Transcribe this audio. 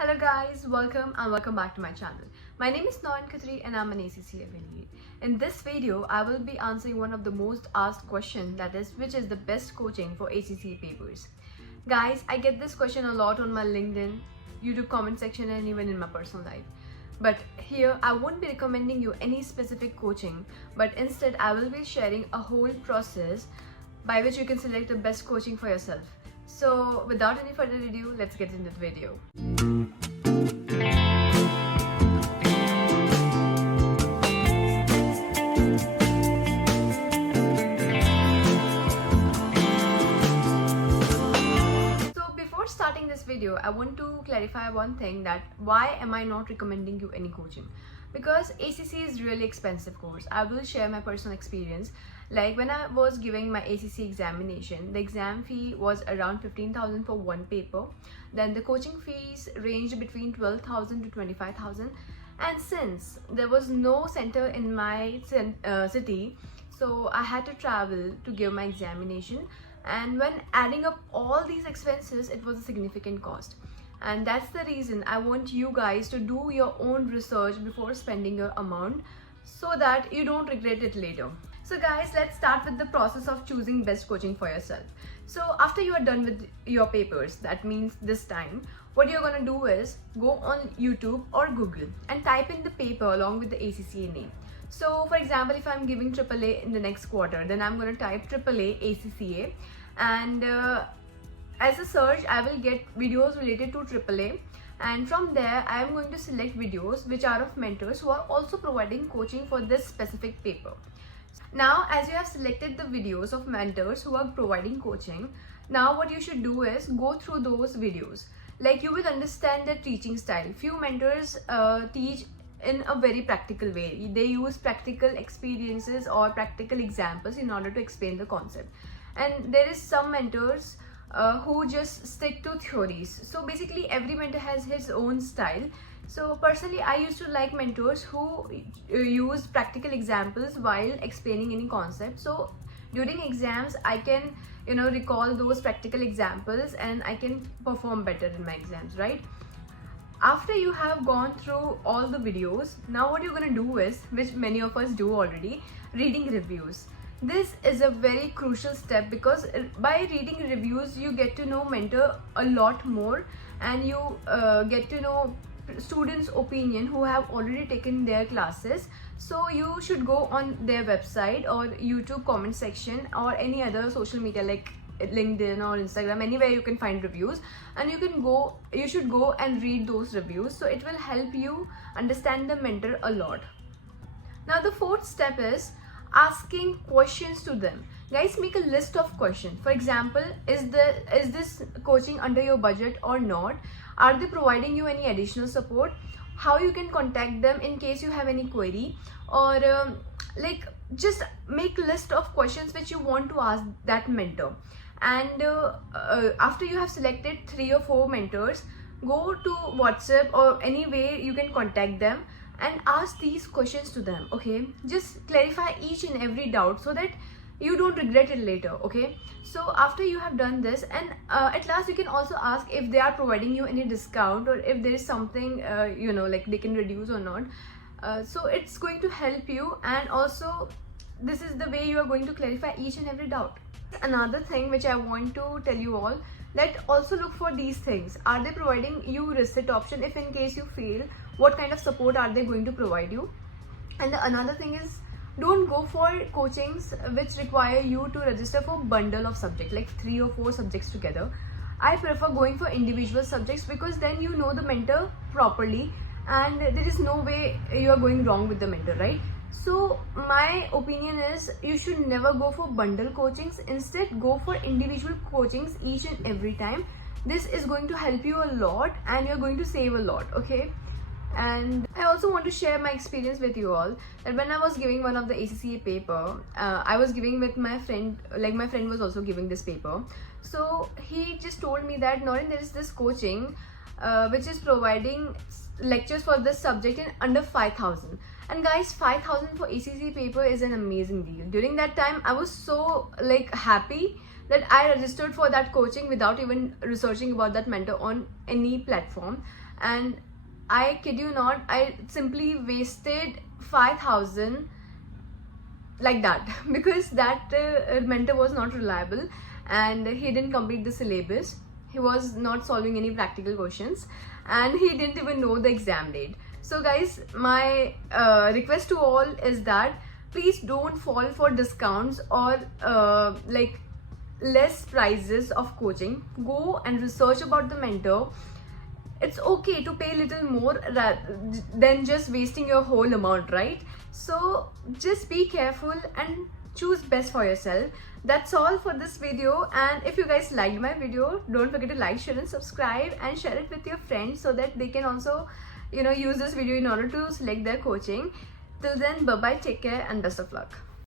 Hello guys, welcome back to my channel. My name is Noan Khatri and I'm an ACCA affiliate. In this video, I will be answering one of the most asked questions, that is, which is the best coaching for ACCA papers. Guys, I get this question a lot on my LinkedIn, YouTube comment section and even in my personal life. But here, I won't be recommending you any specific coaching, but instead I will be sharing a whole process by which you can select the best coaching for yourself. So without any further ado, let's get into the video. Starting this video, I want to clarify one thing, that why am I not recommending you any coaching? Because ACC is really expensive course. I will share my personal experience. Like when I was giving my ACC examination, the exam fee was around 15,000 for one paper. Then the coaching fees ranged between 12,000 to 25,000. And since there was no center in my city, so I had to travel to give my examination. And when adding up all these expenses, it was a significant cost. And that's the reason I want you guys to do your own research before spending your amount, so that you don't regret it later. So guys, let's start with the process of choosing best coaching for yourself. So after you are done with your papers, that means this time, what you're gonna do is go on YouTube or Google and type in the paper along with the ACCA name. So for example, if I'm giving AAA in the next quarter, then I'm going to type AAA ACCA, and as a search I will get videos related to AAA, and from there I am going to select videos which are of mentors who are also providing coaching for this specific paper. Now as you have selected the videos of mentors who are providing coaching, now what you should do is go through those videos. Like you will understand their teaching style. Few mentors teach in a very practical way. They use practical experiences or practical examples in order to explain the concept. And there is some mentors who just stick to theories. So basically every mentor has his own style. So personally I used to like mentors who use practical examples while explaining any concept. So during exams I can recall those practical examples and I can perform better in my exams, right? After you have gone through all the videos, now what you're going to do is, which many of us do already, reading reviews. This is a very crucial step, because by reading reviews you get to know mentor a lot more, and you get to know students' opinion who have already taken their classes. So you should go on their website or YouTube comment section or any other social media like LinkedIn or Instagram, anywhere you can find reviews, and you should go and read those reviews. So it will help you understand the mentor a lot. Now the fourth step is asking questions to them. Guys, make a list of questions. For example, is this coaching under your budget or not? Are they providing you any additional support? How you can contact them in case you have any query? Or just make a list of questions which you want to ask that mentor. And after you have selected 3 or 4 mentors, go to WhatsApp or any way you can contact them and ask these questions to them. Okay, just clarify each and every doubt so that you don't regret it later. Okay, so after you have done this, and at last you can also ask if they are providing you any discount, or if there is something like they can reduce or not. So it's going to help you, and also this is the way you are going to clarify each and every doubt. Another thing which I want to tell you all, that also look for these things. Are they providing you reset option? If in case you fail, what kind of support are they going to provide you? And another thing is, don't go for coachings which require you to register for bundle of subjects, like 3 or 4 subjects together. I prefer going for individual subjects, because then you know the mentor properly and there is no way you are going wrong with the mentor, right? So my opinion is, you should never go for bundle coachings. Instead, go for individual coachings each and every time. This is going to help you a lot and you're going to save a lot. Okay, and I also want to share my experience with you all, that when I was giving one of the ACCA paper, I was giving with my friend. Like my friend was also giving this paper, so he just told me that, Noreen, there is this coaching which is providing lectures for this subject in under 5,000. And guys, 5,000 for ACC paper is an amazing deal. During that time I was so happy that I registered for that coaching without even researching about that mentor on any platform. And I kid you not, I simply wasted 5,000 like that because that mentor was not reliable and he didn't complete the syllabus. He was not solving any practical questions and he didn't even know the exam date. So guys, my request to all is that please don't fall for discounts or like less prices of coaching. Go and research about the mentor. It's okay to pay a little more than just wasting your whole amount, right? So just be careful and choose best for yourself. That's all for this video, and if you guys liked my video, don't forget to like, share and subscribe, and share it with your friends so that they can also, you know, use this video in order to select their coaching. Till then, bye bye, take care and best of luck.